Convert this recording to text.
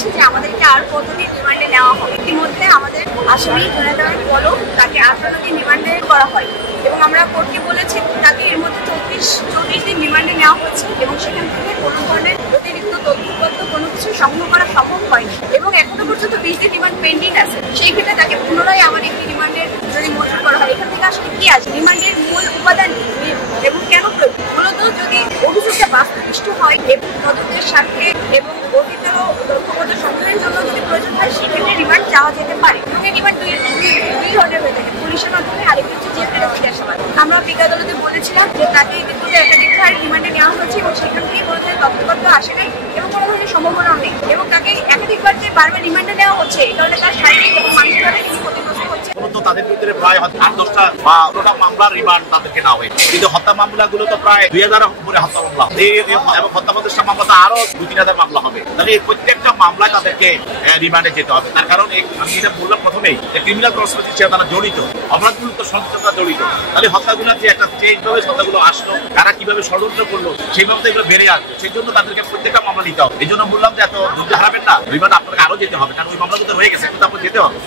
বলেছি যে আমাদেরকে আর কতদিন রিমান্ডে নেওয়া হবে। ইতিমধ্যে আমাদের আসামি জোনাথন বলো তাকে 18 দিন রিমান্ডে করা হয় এবং আমরা কোর্টকে বলেছি তাকে এর মধ্যে 34 দিন রিমান্ডে নেওয়া হয়েছে এবং সেখান থেকে কোনো ধরনের অতিরিক্ত তথ্যপত্র কোনো কিছু সংগ্রহ করা সম্ভব হয়নি এবং এখনো পর্যন্ত 20 দিন রিমান্ড পেন্ডিং আছে। সেই ক্ষেত্রে তাকে পুনরায় আমার একটি রিমান্ডের যদি মঞ্জুর করা হয়, এখান থেকে আসলে কি আছে, রিমান্ডের মূল উপাদান এবং কেন প্রয়োজন? মূলত যদি অভিযোগটা বাস্তবিষ্ট হয় এবং তদন্তের স্বার্থে এবং অতীত তথ্যপত্র সংগ্রহের জন্য যদি প্রয়োজন হয় সেক্ষেত্রে রিমান্ড চাওয়া যেতে পারে এবং এই রিমান্ড দুই ধরনের হয়ে থাকে, পুলিশের মাধ্যমে আরেকটি হচ্ছে জেল থেকে জিজ্ঞাসাবাদ। আমরা বিজ্ঞ আদালতে বলেছিলাম যে তাকে কিন্তু একাধিকবার রিমান্ডে নেওয়া হয়েছে এবং সেখান থেকে কোনো ধরনের তথ্যপত্র আসে নাই এবং কোনো ধরনের সম্ভাবনাও নেই এবং তাকে একাধিকবার যে বারবার রিমান্ডে নেওয়া হচ্ছে এই কারণে তার শারীরিক এবং মানসিকভাবে তিনি ক্ষতিগ্রস্ত হচ্ছে। তাদের ভিতরে প্রায় 8-10টা বা 15টা মামলার রিমান্ড তাদেরকে নেওয়া হয়েছে, কিন্তু হত্যা মামলাগুলো তো প্রায় 2000 উপরে হত্যা মামলা এবং হত্যা প্রতিষ্ঠা মামলা আরো 2-3000 মামলা হবে। তাহলে এই প্রত্যেকটা মামলায় তাদেরকে রিমান্ডে যেতে হবে। তার কারণ আমি যেটা বললাম প্রথমেই যে ক্রিমিনাল কনস্পিরেসির সাথে তারা জড়িত, অপরাধগুলো তো সন্ত্রাসীরা জড়িত। তাহলে হত্যাগুলো যে একটা যেভাবে হত্যাগুলো আসলো, তারা কিভাবে ষড়যন্ত্র করলো সেইভাবে তো এগুলো বেড়ে আসবে। সেই জন্য তাদেরকে প্রত্যেকটা মামলা নিতে হবে। এই জন্য বললাম যে এত ধৈর্য হারাবেন না, রিমান্ড আপনাকে আরো যেতে হবে, কারণ ওই মামলাগুলো রয়ে গেছে, কিন্তু আপনার যেতে হবে।